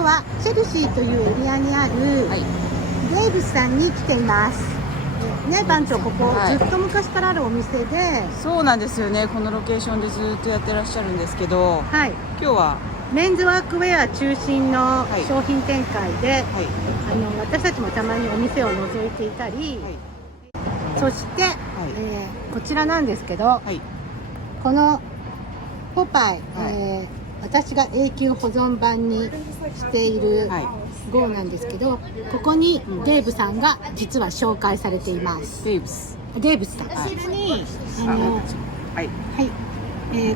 日はチェルシーというエリアにあるデイブスさんに来ています。ね、番長、ここ、ずっと昔からあるお店で、そうなんですよね。このロケーションでずっとやってらっしゃるんですけど、はい、今日はメンズワークウェア中心の商品展開で、私たちもたまにお店を覗いていたり、そして、こちらなんですけど、このポパイ、私が永久保存版にしている号なんですけど、ここにデーブさんが実は紹介されています。デーブスさん。こちらに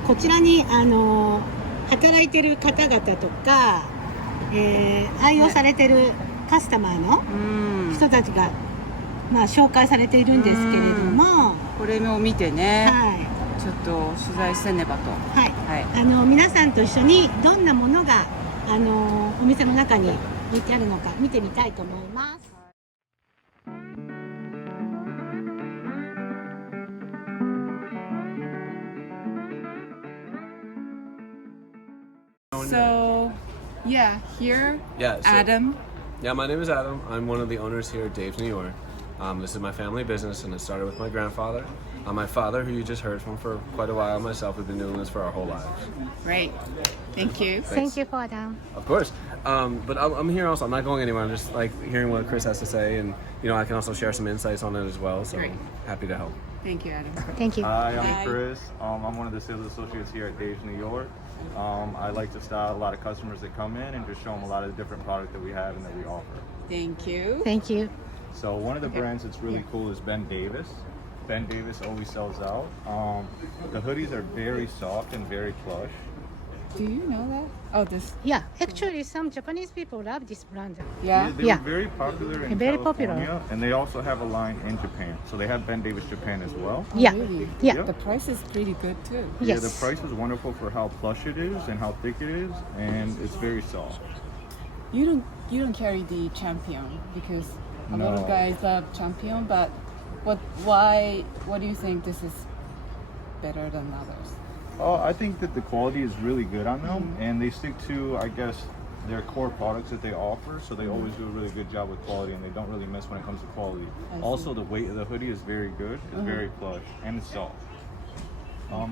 こちらに働いてる方々とか、愛用されてるカスタマーの人たちが、紹介されているんですけれども、これを見てね、ちょっと取材せねばと。皆さんと一緒にどんなものがお店の中に置いてあるのか見てみたいと思います。So, yeah, here, Adam. Yeah, my name is Adam. I'm one of the owners here at Dave's New York. This is my family business, and it started with my grandfather. My father, who you just heard from for quite a while, and myself, we've been doing this for our whole lives. Great. Thank you. Thank you for Adam. Of course. But I'm here also. I'm not going anywhere. I'm just like hearing what Chris has to say, and I can also share some insights on it as well. So I'm happy to help. Thank you, Adam. Thank you. Hi, I'm Chris. I'm one of the sales associates here at Dave's New York. I like to style a lot of customers that come in and just show them a lot of the different products that we have and that we offer. Thank you. Thank you. So one of the brands that's really cool is Ben Davis. Ben Davis always sells out. The hoodies are very soft and very plush. Do you know that? Oh, this. Yeah, actually some Japanese people love this brand. Yeah. They were very popular in Very California, popular. and they also have a line in Japan. So they have Ben Davis Japan as well. Yeah. Really? Yeah. The price is pretty good too. Yeah, Yes. the price is wonderful for how plush it is and how thick it is, and it's very soft. You don't carry the Champion because a lot of No. guys love Champion, but what do you think this is better than others? I think that the quality is really good on them, and they stick to, I guess, their core products that they offer. So they always do a really good job with quality, and they don't really miss when it comes to quality. Also, the weight of the hoodie is very good. It's very plush, and it's soft.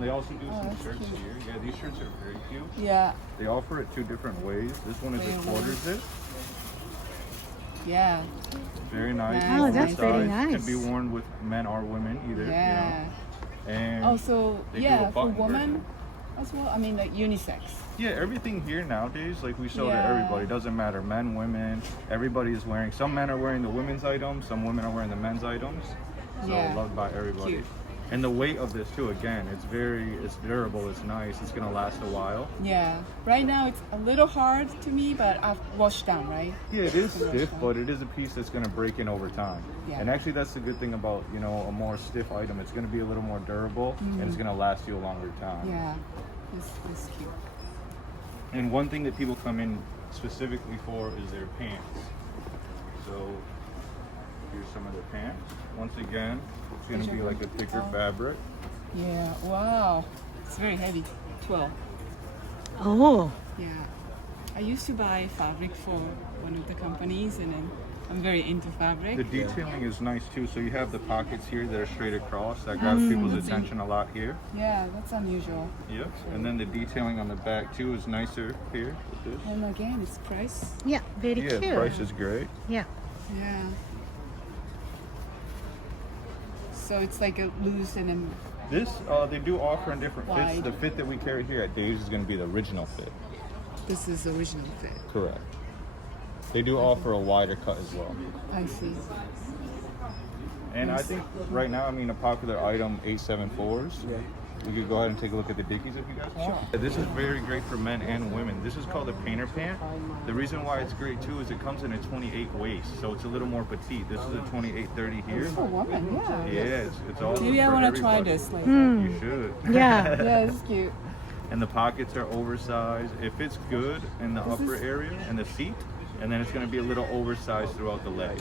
They also do some shirts here. Yeah, these shirts are very cute. Yeah. They offer it two different ways. This one is a quarter zip. Yeah. Very nice. Oh, that's very nice. Can be worn with men or women either. Yeah. And Also, they do a for button women as well. I mean, like unisex. yeah, everything here nowadays, like we sell to Yeah. everybody. Doesn't matter, men, women. Everybody is wearing. Some men are wearing the women's items. Some women are wearing the men's items. So Yeah. loved by everybody. Cute. And the weight of this too. Again, it's durable. It's nice. It's gonna last a while. Yeah. Right now it's a little hard to me, but I've washed down, right? Yeah, it is stiff, but it is a piece that's going to break in over time. Yeah. And actually, that's the good thing about a more stiff item. It's going to be a little more durable, and it's going to last you a longer time. Yeah. It's cute. And one thing that people come in specifically for is their pants. So here's some of their pants. Once again, it's going to be like a thicker fabric. Yeah. Wow. It's very heavy. 12. Oh. Yeah. I used to buy fabric for one of the companies, and then I'm very into fabric. The detailing is nice too. So you have the pockets here that are straight across. That grabs people's attention a lot here. Yeah, that's unusual. Yep. And then the detailing on the back too is nicer here with this. And again, it's price. Yeah, very Yeah, cute. price is great. Yeah. Yeah. So it's like a loose and then This, they do offer in different fits. Wide. The fit that we carry here at Dave's is going to be the original fit. this is original fit. Correct. They do offer a wider cut as well. I see. And I think right now, I mean, a popular item, 874s. Yeah. We could go ahead and take a look at the Dickies if you guys want. Sure. This is very great for men and women. This is called a painter pant. The reason why it's great too is it comes in a 28 waist, so it's a little more petite. This is a 28-30 here. For woman, yeah. Yeah, it's awesome. Maybe I for want to try everybody. this later. You should. Yeah. Yeah, it's cute. And the pockets are oversized. It fits good in the upper area and the seat, and then it's going to be a little oversized throughout the leg.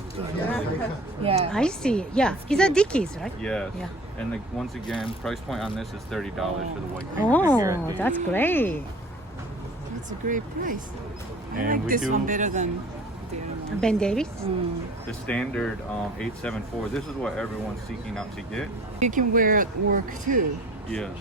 Yeah. I see. Yeah. Is that Dickies, right? Yes. Yeah. And once again, price point on this is $30 for the white paint. Oh, that's great. It's a great price. I And like we this do- one better than the other one. Ben Davis? The standard 874. This is what everyone's seeking out to get. You can wear it at work too. Yes.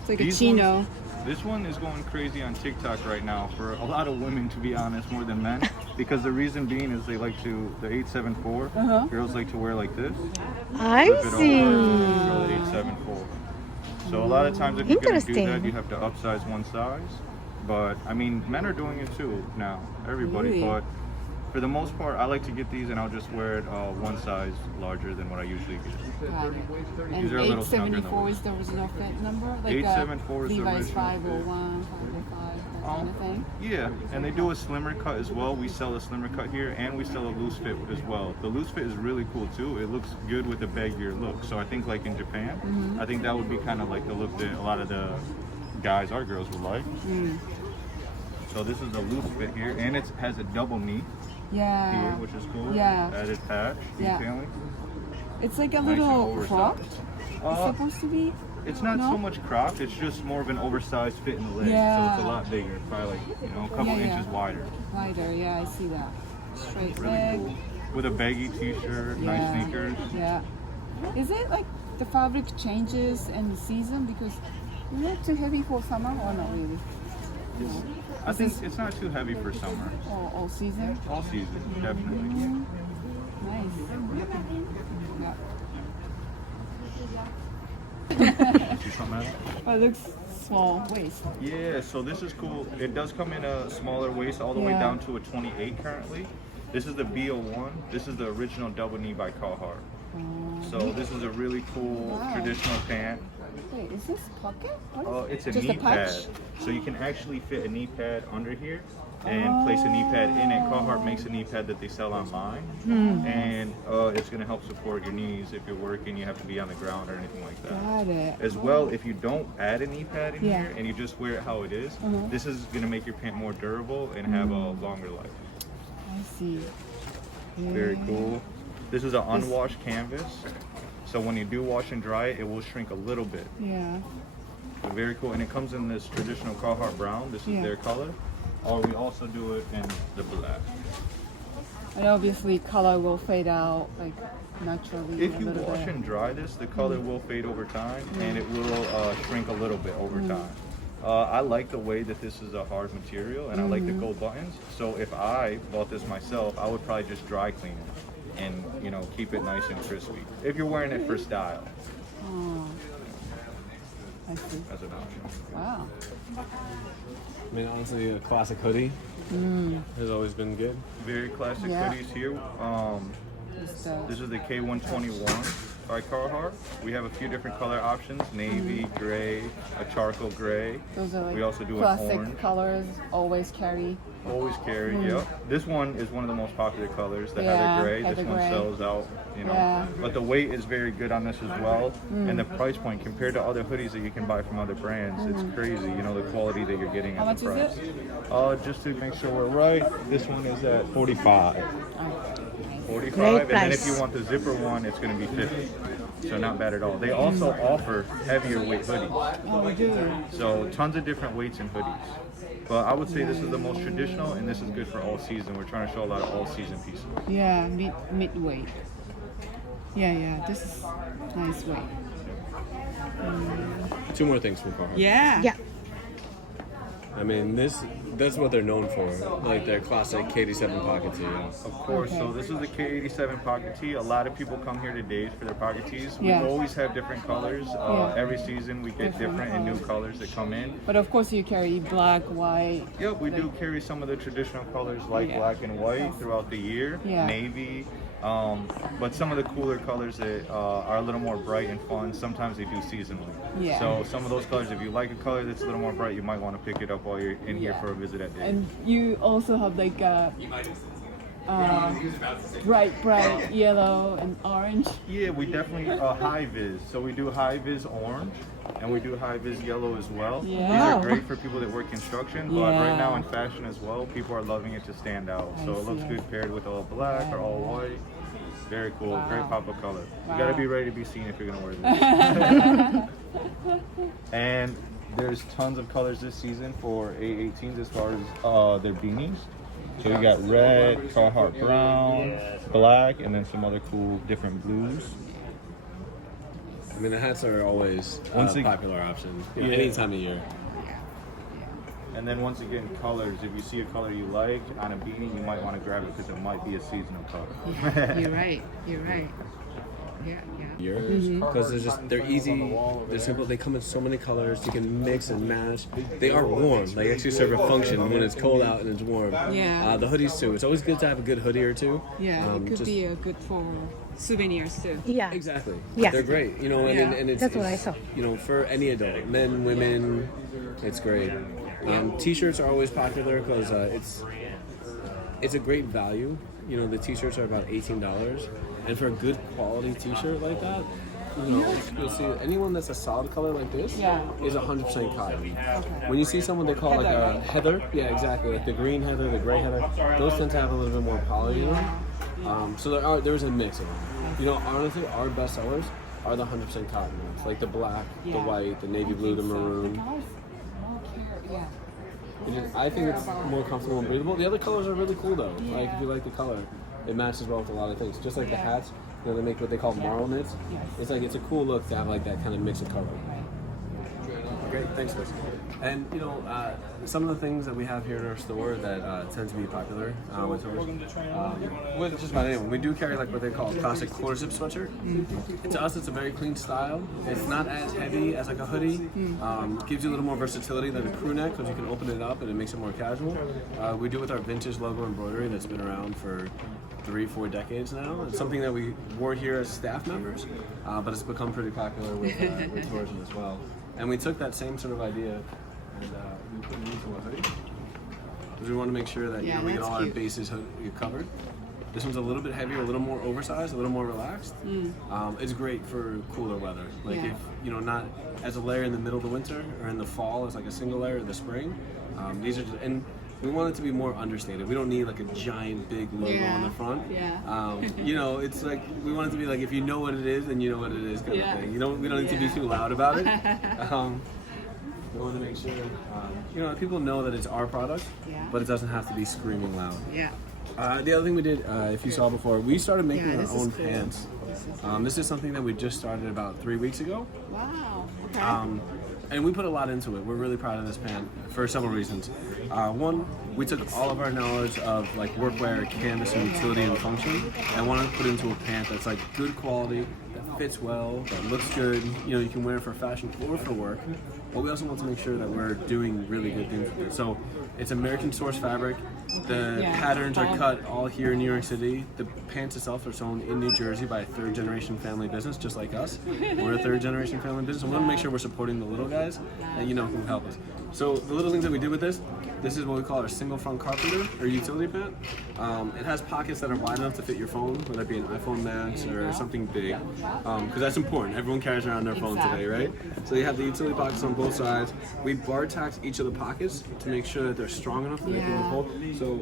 It's like These a chino. ones- This one is going crazy on TikTok right now for a lot of women, to be honest, more than men. Because the reason being is they like to, the 874, girls like to wear like this. I Flip it over, see. show the 874. So a lot of times if you're going to do that, Interesting. you have to upsize one size. But I mean, men are doing it too now, everybody. Really? But for the most part, I like to get these and I'll just wear it one size larger than what I usually get. Got it. And These are a little snugger in the 874 waist. is the original fit number? Like 874 is the Levi's original 501, 505, that kind of thing? Yeah, and they do a slimmer cut as well. We sell a slimmer cut here, and we sell a loose fit as well. The loose fit is really cool too. It looks good with a baggier look. So I think like in Japan, I think that would be kind of like the look that a lot of the guys or girls would like. So this is a loose fit here, and it has a double knee here, Yeah. which is cool. Yeah. Added patch Yeah. detailing. It's like a Nice and little oversized. cropped. It's Uh, supposed to be. It's not No? so much cropped. It's just more of an oversized fit in the leg. So Yeah. it's a lot bigger, probably like a couple Yeah, yeah. inches wider. Wider, yeah, I see that. Straight Really leg. cool. With a baggy t-shirt, nice Yeah. sneakers. Yeah. Is it like the fabric changes in the season because is it too heavy for summer or not really? I think it's not too heavy for summer. Or all season? All season, definitely. Nice. Yeah. See something else? Oh, it looks small waist. Yeah, so this is cool. It does come in a smaller waist, all the way Yeah. down to a 28 currently. This is the B01. This is the original double knee by Carhartt. So this is a really cool Wow. traditional pant. Wait, is this pocket? What is It's a Just knee a patch? pad. So you can actually fit a knee pad under here and place a knee pad in it. Carhartt makes a knee pad that they sell online. And it's going to help support your knees if you're working, you have to be on the ground or anything like that. Got it. As well, if you don't add a knee pad in Yeah. here and you just wear it how it is, this is going to make your pant more durable and have a longer life. I see. Very cool. This is an unwashed canvas. So when you do wash and dry it, it will shrink a little bit. Yeah. But very cool. And it comes in this traditional Carhartt brown. This is Yeah. their color. Or we also do it in the black. And obviously color will fade out like naturally If a you little wash bit. and dry this, the color will fade over time and it will shrink a little bit over time. I like the way that this is a hard material and I like the gold buttons. So if I bought this myself, I would probably just dry clean it and keep it nice and crispy. If you're wearing it for style, Oh. I see. as an option. Wow. I mean, honestly, a classic hoodie has always been good. Very classic Yeah. hoodies here. Just, uh, This is the K121 by Carhartt. We have a few different color options: navy, gray, a charcoal gray. those are like We also do an classic orange. colors, always carry. Always carry, yep. This one is one of the most popular colors, the Yeah, heather gray. heather This one gray. sells out, Yeah. But the weight is very good on this as well. And the price point compared to other hoodies that you can buy from other brands, it's crazy, the quality that you're getting How at the much price. is Just to make sure we're right, this one is at 45. 45, Great and then if price. you want the zipper one, it's going to be 50. So not bad at all. They also offer heavier weight hoodies. Oh, we do. So tons of different weights in hoodies. But I would say this is the most traditional and this is good for all season. We're trying to show a lot of all season pieces. Yeah, midweight. Yeah, this is nice weight. Two more things from Carhartt. Yeah. Yeah. I mean, that's what they're known for, like their classic K87 pocket tee. Of course, so this is the K87 pocket tee. A lot of people come here to Dave's for their pocket tees. We Yeah. always have different colors. Yeah. Every season we get different and new colors that come in. But of course you carry black, white. Yep, we do carry some of the traditional colors like Yeah. black and white throughout the year, Yeah. navy, but some of the cooler colors that are a little more bright and fun, sometimes they do seasonally. Yeah. So some of those colors, if you like a color that's a little more bright, you might want to pick it up while you're in here Yeah. for a visit at Dave's. And you also have like bright yellow and orange. Yeah, we definitely high vis. So we do high vis orange and we do high vis yellow as well. Yeah. These Wow. are great for people that work construction, but Yeah. right now in fashion as well, people are loving it to stand out. I So it looks see. good paired with all black or all white. Very cool, Wow. great pop of color. You Wow. gotta be ready to be seen if you're gonna wear this. And there's tons of colors this season for A18s as far as their beanies. So you got red, Carhartt brown, black, and then some other cool different blues. I mean, the hats are always a Once popular option, you know, Yeah. any time of year. And then once again, colors. If you see a color you like on a beanie, you might want to grab it because it might be a seasonal color. You're right. You're right. Yeah, yeah. Years because they're easy, they're simple, they come in so many colors, you can mix and match. They are warm, they actually serve a function when it's cold out and it's warm. Yeah. The hoodies too, it's always good to have a good hoodie or two. Yeah, it could be a good for souvenirs too. Yeah. Exactly. Yeah. They're great, you know, and, Yeah. and it's, That's what I it's, saw. you know, for any adult, men, women, it's great. T-shirts are always popular because it's a great value. You know, the T-shirts are about $18, and for a good quality T-shirt like that, you know, you'll see anyone that's a solid color like this is 100% cotton. When you see someone they call like a heather, yeah, exactly, like the green heather, the gray heather, those tend to have a little bit more poly in them. So there's a mix of them. You know, honestly, our best sellers are the 100% cotton ones, like the black, the white, the navy blue, the maroon. I think it's more comfortable and breathable. The other colors are really cool though. Like if you like the color, it matches well with a lot of things. Just like the hats, you know, they make what they call marl knits. It's like it's a cool look to have like that kind of mix of color. Great, thanks, Chris. And you know, some of the things that we have here in our store that tend to be popular with just about anyone. We do carry like what they call a classic quarter zip sweatshirt. To us, it's a very clean style. It's not as heavy as like a hoodie. Gives you a little more versatility than a crew neck because you can open it up and it makes it more casual. We do with our vintage logo embroidery that's been around for 3-4 decades now. It's something that we wore here as staff members, but it's become pretty popular with tourism as well. And we took that same sort of idea and we put it into a hoodie because we want to make sure that you know, we get all our bases covered. This one's a little bit heavier, a little more oversized, a little more relaxed. It's great for cooler weather. Like if, you know, not as a layer in the middle of the winter or in the fall as like a single layer in the spring. These are just, and we want it to be more understated. We don't need like a giant big logo on the front. You know, it's like we want it to be like if you know what it is, then you know what it is kind of thing. You don't. We don't need to be too loud about it. We want to make sure you know people know that it's our product, but it doesn't have to be screaming loud. The other thing we did, if you saw before, we started making our own pants. This is something that we just started about 3 weeks ago. Wow. Okay. And we put a lot into it. We're really proud of this pant for several reasons. One, we took all of our knowledge of like workwear, canvas, and utility and function, and wanted to put into a pant that's like good quality, that fits well, that looks good. You know, you can wear it for fashion or for work. But we also want to make sure that we're doing really good things with it. So it's American source fabric. The patterns are cut all here in New York City. The pants itself are sewn in New Jersey by a third-generation family business, just like us. We're a third-generation family business. We want to make sure we're supporting the little guys that you know can help us. So the little things that we do with this is what we call our single front carpenter or utility pant. It has pockets that are wide enough to fit your phone, whether it be an iPhone Max or something big, because that's important. Everyone carries around their phone today, right? So you have the utility pockets on both sides. We bar tax each of the pockets to make sure that they're strong enough to make them hold. So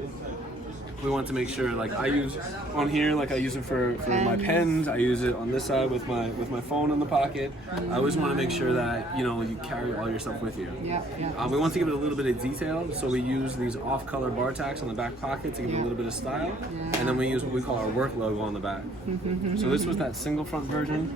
we want to make sure, like I use on here, like I use it for my pens. I use it on this side with my phone in the pocket. I always want to make sure that you know you carry all your stuff with you. We want to give it a little bit of detail, so we use these off-color bar tacks on the back pocket to give it a little bit of style, and then we use what we call our work logo on the back. So this was that single front version,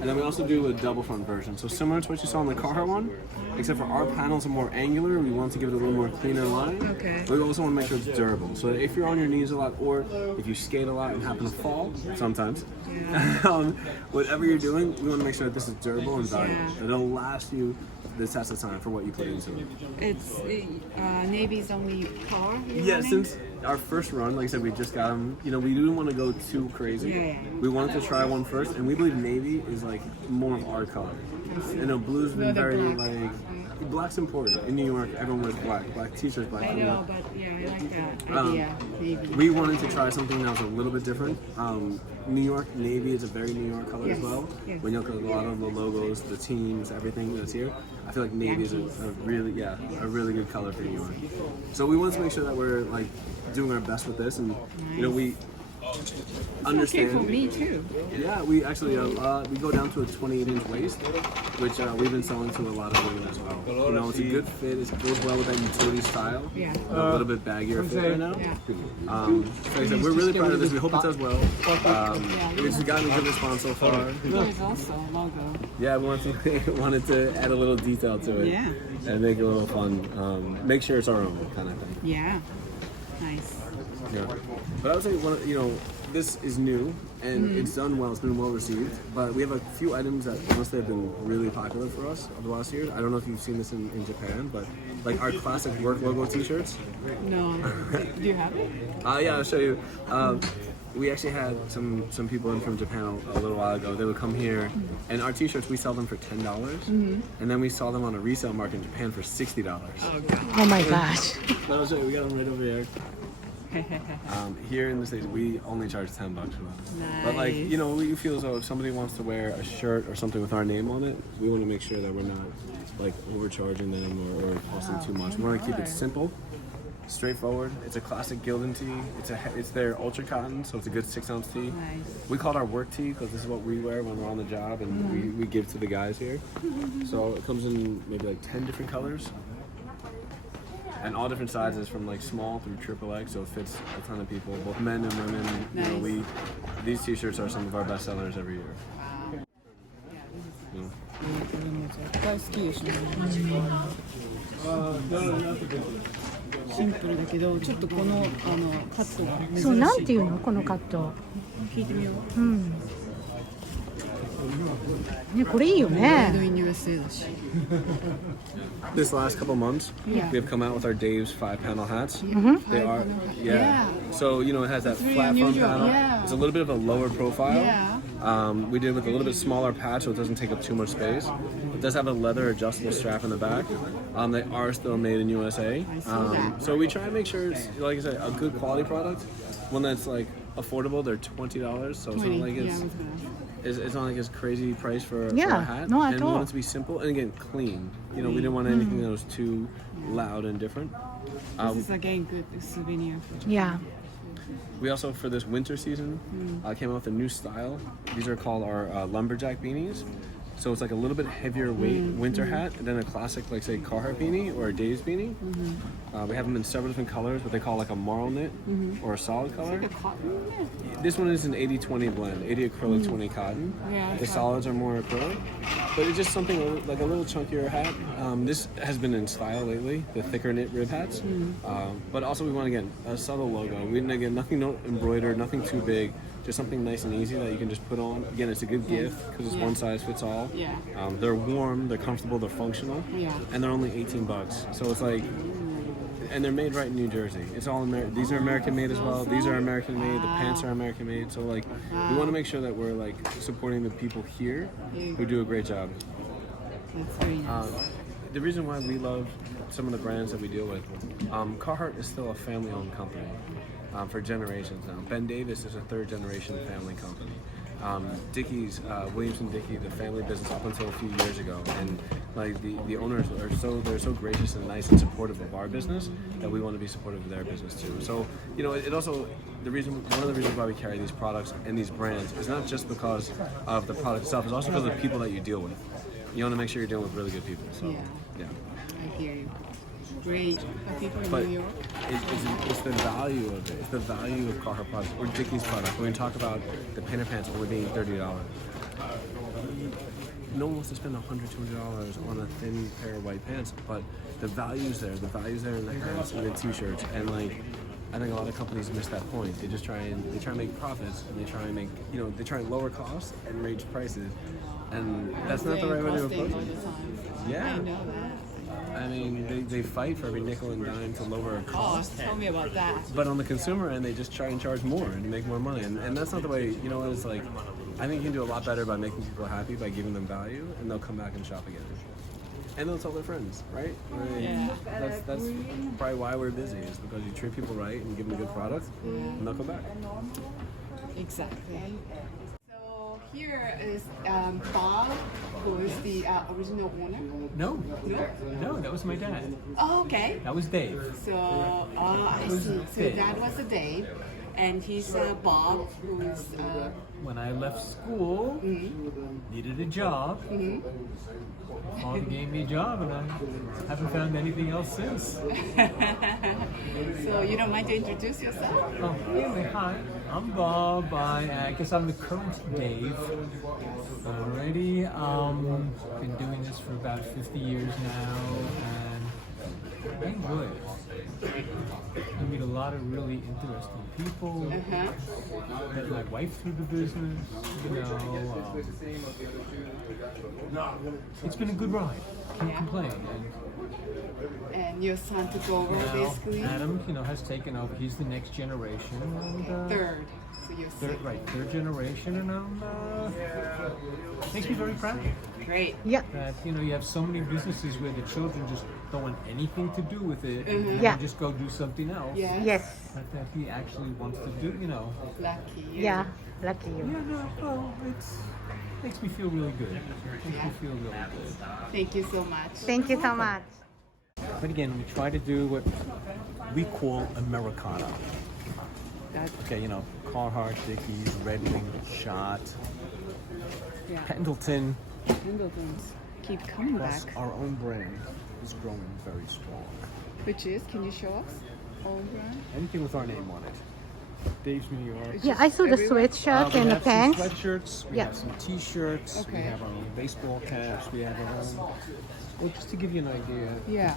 and then we also do a double front version. So similar to what you saw on the Carhartt one, except for our panels are more angular. We want to give it a little more cleaner line. But we also want to make sure it's durable. So if you're on your knees a lot, or if you skate a lot and happen to fall, sometimes, whatever you're doing, we want to make sure that this is durable and valuable. That it'll last you the test of time for what you put into it. It's Navy's only color. Yeah, since our first run, like I said, we just got them. You know, we didn't want to go too crazy. We wanted to try one first, and we believe navy is like more of our color. You know, blue's been very like. Black's important. In New York, everyone wears black. Black t-shirts, black. I know, but yeah, I like that idea. Navy. We wanted to try something that was a little bit different. New York navy is a very New York color as well. When you look at a lot of the logos, the teams, everything that's here, I feel like navy is a really good color for New York. So we wanted to make sure that we're like doing our best with this, and you know Okay for understand. me too. Yeah, we actually we go down to a 28-inch waist, which we've been selling to a lot of women as well. You know, it's a good fit. It goes well with that utility style. Yeah. A little bit baggier fit right now. Yeah. So like I said, we're really proud of this. We hope it does well. We've gotten a good response so far. There is also a logo. Yeah, we wanted to add a little detail to it. Yeah. And make it a little fun. Make sure it's our own kind of thing. Yeah. Nice. Yeah. But I would say this is new and it's done well. It's been well received. But we have a few items that honestly have been really popular for us over the last years. I don't know if you've seen this in Japan, but like our classic work logo T-shirts. No. Do you have it? Yeah, I'll show you. We actually had some people in from Japan a little while ago. They would come here, and our T-shirts we sell them for $10, and then we saw them on a resale market in Japan for $60. Oh god. Oh my gosh. But I'll show you. We got them right over here. Here in the States, we only charge $10 for them. Nice. But like, you know, we feel as though if somebody wants to wear a shirt or something with our name on it, we want to make sure that we're not like overcharging them or costing too much. We want to keep it simple, straightforward. It's a classic Gildan tee. It's their ultra cotton, so it's a good 6-ounce tee. Nice. We call it our work tee because this is what we wear when we're on the job, and we give to the guys here. So it comes in maybe like 10 different colors. And all different sizes from like small through XXX, so it fits a ton of people, both men and women. Nice. You know, these T-shirts are some of our best sellers every year. Wow. Yeah. 大好きですね。シンプルだけど、ちょっとこのカットが珍しい。そう、なんていうのこのカット。聞いてみよう。うん。ね、これいいよメイドね。イン USA だし。 This last couple months, Yeah. we have come out with our Dave's 5-panel hats. Mm-hmm. They are, Yeah. So you know, it has that really flat front unusual, panel. yeah. It's a little bit of a lower profile. Yeah. We did with a little bit smaller patch, so it doesn't take up too much space. It does have a leather adjustable strap in the back. They are still made in USA. I see that. So we try to make sure it's, like I said, a good quality product. One that's like affordable. They're $20, so it's not like it's not like it's crazy price for a Yeah, hat. no, at And we all. want it to be simple and again clean. You know, we didn't want anything that was too loud and different. This is again good souvenir for Japan. Yeah. We also, for this winter season, came out with a new style. These are called our lumberjack beanies. So it's like a little bit heavier weight winter hat than a classic, like say Carhartt beanie or a Dave's beanie. We have them in several different colors, what they call like a marl knit or a solid color. The cotton? This one is an 80-20 blend, 80 acrylic, 20 cotton. Yeah, The it's solids are more acrylic, but it's just something like a little chunkier hat. This has been in style lately, the thicker knit rib hats. But also we want, again, a subtle logo. We didn't, again, nothing embroidered, nothing too big. Just something nice and easy that you can just put on. Again, it's a good gift because it's one size fits all. Yeah. They're warm, they're comfortable, they're functional, Yeah. and they're only $18. So it's like, and they're made right in New Jersey. It's all These are American made as well. These are American made. The pants are American made. So like, we want to make sure that we're like supporting the people here who do a great job. That's very nice. The reason why we love some of the brands that we deal with, Carhartt is still a family-owned company for generations now. Ben Davis is a third-generation family company. Dickies, Williamson-Dickie, the family business up until a few years ago, and like the owners are so gracious and nice and supportive of our business that we want to be supportive of their business too. So you know, it also one of the reasons why we carry these products and these brands is not just because of the product itself, it's also because of the people that you deal with. You want to make sure you're dealing with really good people. So yeah. I hear you. Great. Happy for But New York. it's the value of it. It's the value of Carhartt products or Dickies products. When we talk about the Painter pants only being $30, no one wants to spend $100, $200 on a thin pair of white pants. But the value's there. The value's there in the pants and the t-shirts. And like, I think a lot of companies miss that point. They just try and make profits, and they try and lower costs and raise prices. And that's not the right way to approach it. Yeah. I know that. I mean, they fight for every nickel and dime to lower cost. Oh, tell me about that. But on the consumer end, they just try and charge more and make more money. And that's not the way, you know, it's like, I think you can do a lot better by making people happy, by giving them value, and they'll come back and shop again. And they'll tell their friends, right? I mean, Yeah. That's probably why we're busy, is because you treat people right and give them good products, and they'll come back. Exactly. So here is Bob, who is the original owner. No, that was my dad. Oh, okay. That was Dave. So I see. So Dave. that was the Dave. And he's Bob, who is When I left school, needed a job. Father gave me a job, and I haven't found anything else since. so you don't mind to introduce yourself? Oh, anyway, hi. I'm Bob. I guess I'm the current Dave. Already, been doing this for about 50 years now, and I enjoy it. I meet a lot of really interesting people. Met my wife through the business. It's been a good ride. Can't complain. And your son took over, And now basically? Adam, has taken over. He's the next generation. And, Third. So you're third generation, and makes me very proud. Great. Yeah. That you have so many businesses where the children just don't want anything to do with it, and Yeah. they just go do something else. Yes. Yes. But that he actually wants to do, Lucky you. Yeah. Lucky you. Makes me feel really good. Makes me feel really good. Thank you so much. Thank you so much. But again, we try to do what we call Americana. Okay, Carhartt, Dickies, Red Wing, Schott, Yeah. Pendleton, Pendletons keep coming plus back. our own brand is growing very strong. Which is, can you show us? Own brand? Anything with our name on it. Dave's New York. Yeah, I saw the Everywhere? sweatshirt We and the have some pants. sweatshirts, we Yeah. have some t-shirts, we Okay. have our own baseball caps, we have our own... Well, just to give you an idea, Yeah.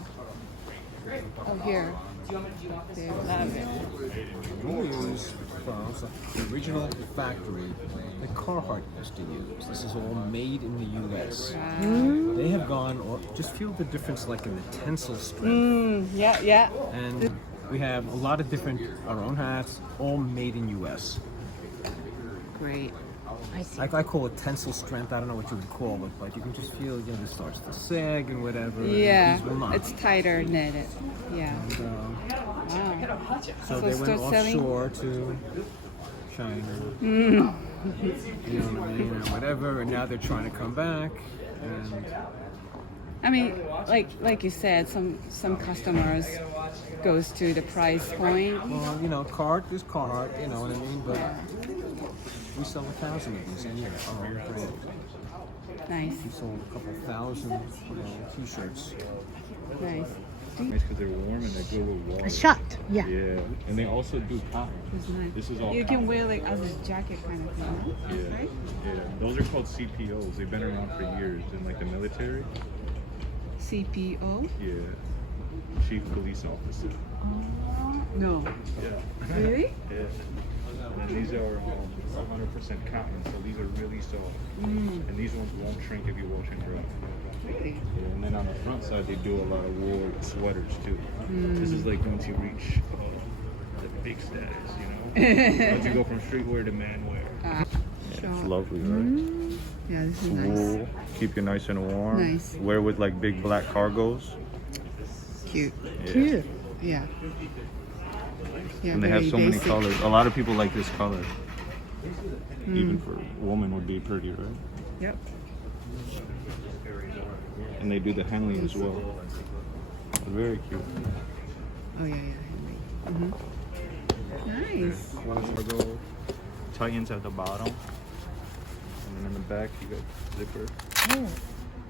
Oh, here. They have a lot of it. we use from the original factory that Carhartt used to use. This is all made in the U.S. They have gone, just feel the difference like in the tensile strength. Yeah. And we have a lot of different, our own hats, all made in U.S. Great. I see. Like I call it tensile strength. I don't know what you would call it, but you can just feel, it starts to sag and whatever. and Yeah. these will not. It's tighter knitted. Yeah. And, Wow. so So they went start selling- offshore to China. You know what I mean? Or whatever, and now they're trying to come back. And I mean, like you said, some customers goes to the price point. well, Carhartt is Carhartt, you know what I mean? But we sell 1,000 of these a year, our own brand. Nice, We sold a couple thousand t-shirts. nice. Nice because they're warm and they go with water. A shot. Yeah. Yeah, and they also do cotton. It's nice. This is all You cotton. can wear like as a jacket kind of thing, Yeah, right? yeah. Those are called CPOs. They've been around for years in like the military. CPO? Yeah, Chief Police Officer. No. Yeah, Really? yeah. And these are 100% cotton, so these are really soft. And these ones won't shrink if you wash and dry. Really? Yeah, and then on the front side, they do a lot of wool sweaters too. This is like once you reach the big status, once you go from streetwear to manwear. It's lovely, right? Yeah, this is Wool, keep you nice and warm. Nice. Wear with like big black cargos. Cute. Yeah. Cute. Yeah. Yeah, And they have very so many basic. colors. A lot of people like this color. Even for a woman would be pretty, right? Yep. And they do the Henley as well. Very cute. Oh yeah. Nice. Cargo tightens at the bottom. And then in the back you got zipper.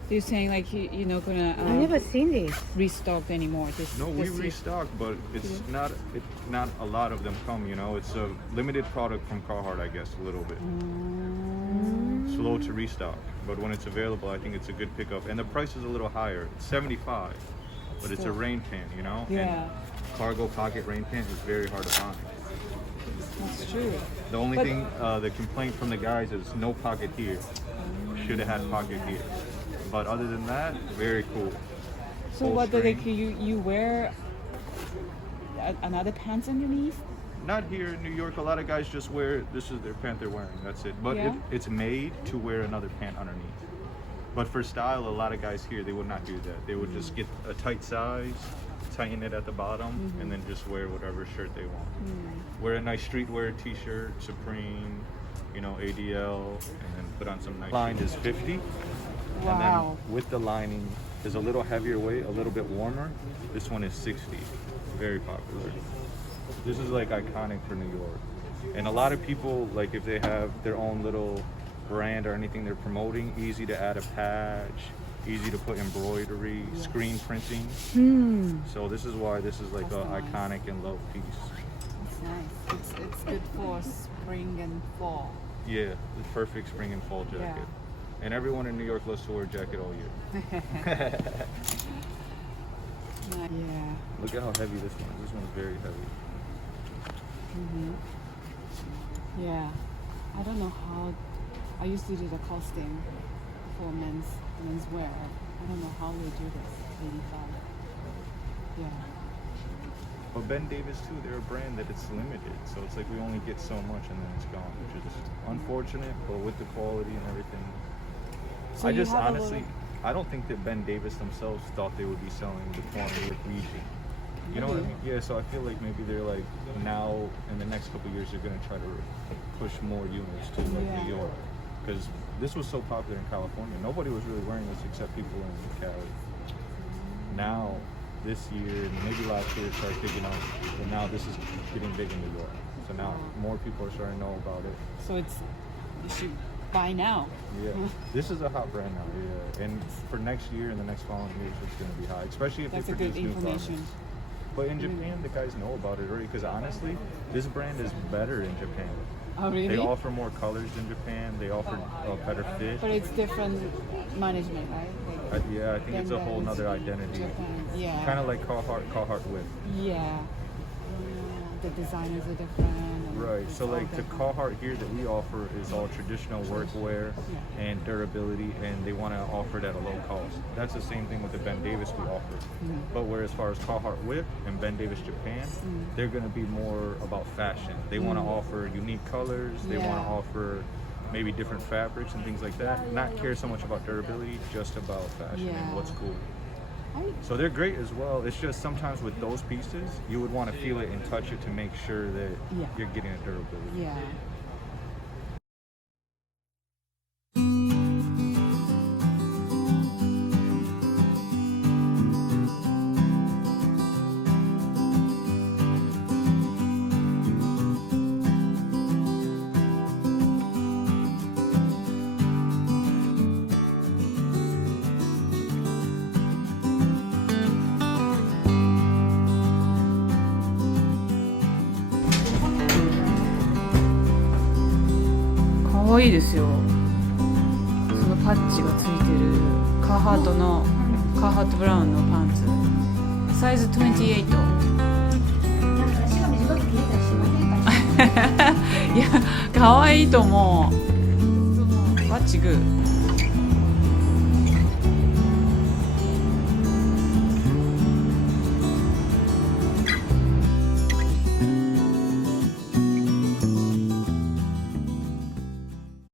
You're saying like you're not gonna I never seen this. restock anymore. No, we this year? restock, but it's not a lot of them come, It's a limited product from Carhartt, I guess, a little bit. Slow to restock, but when it's available, I think it's a good pickup. And the price is a little higher. It's $75, but it's a rain pant, Yeah. And cargo pocket rain pant is very hard to find. That's true. The only thing, the complaint from the guys is no pocket here. Should have had pocket here. But other than that, very cool. So Full what do they? string. You wear another pants underneath? Not here in New York. A lot of guys just wear, this is their pant they're wearing. That's it. But Yeah. it's made to wear another pant underneath. But for style, a lot of guys here, they would not do that. They would just get a tight size, tighten it at the bottom, and then just wear whatever shirt they want. Wear a nice streetwear t-shirt, Supreme, ADL, and then put on some nice. Lined is 50. Wow. And then with the lining is a little heavier weight, a little bit warmer. This one is 60. Very popular. This is like iconic for New York. And a lot of people, like if they have their own little brand or anything they're promoting, easy to add a patch, easy to put embroidery, screen printing. So this is why this is like That's an nice. iconic and love piece. It's nice. It's good for spring and fall. Yeah, the perfect spring and fall jacket. Yeah. And everyone in New York loves to wear a jacket all year. Yeah. Look at how heavy this one is. This one's very heavy. Yeah. I don't know how. I used to do the costing for menswear. I don't know how they do this. 85. Yeah. But Ben Davis too, they're a brand that it's limited. So it's like we only get so much and then it's gone, which is unfortunate, but with the quality and everything. So I you just have a honestly, little- I don't think that Ben Davis themselves thought they would be selling the quantity of region. You know what I mean? Yeah, so I feel like maybe they're like now in the next couple of years they're gonna try to push more units to like Yeah. New York. Because this was so popular in California. Nobody was really wearing this except people in Cali. Now, this year, maybe last year it started picking up, but now this is getting big in New York. So now more people are starting to know about it. So you should buy now. Yeah, this is a hot brand now. Yeah, and for next year and the next following years, it's going to be high, especially if That's they a produce good new information. garments. But in Japan, the guys know about it already. Because honestly, this brand is better in Japan. Oh, really? They offer more colors in Japan. They offer a better fit. But it's different management, right? Like, Yeah, I think it's a than whole the nother identity. Japan. Yeah. Kind of like Carhartt Whip. Yeah. The designers are different. and Right. it's So all like the different. Carhartt here that we offer is all traditional workwear and durability, and they want to offer it at a low cost. That's the same thing with the Ben Davis we offer. But where as far as Carhartt Whip and Ben Davis Japan, they're going to be more about fashion. They want to offer unique colors. They want Yeah. to offer maybe different fabrics and things like that. Not care so much about durability, just about fashion Yeah. and what's cool. I- So they're great as well. It's just sometimes with those pieces, you would want to feel it and touch it to make sure that Yeah. you're getting a durability. Yeah.かわいいですよ。そのパッチがついてるカーハートブラウンのパンツ。サイズ28。足が短く見えたりしませんか？いや、かわいいと思う。バッチグー。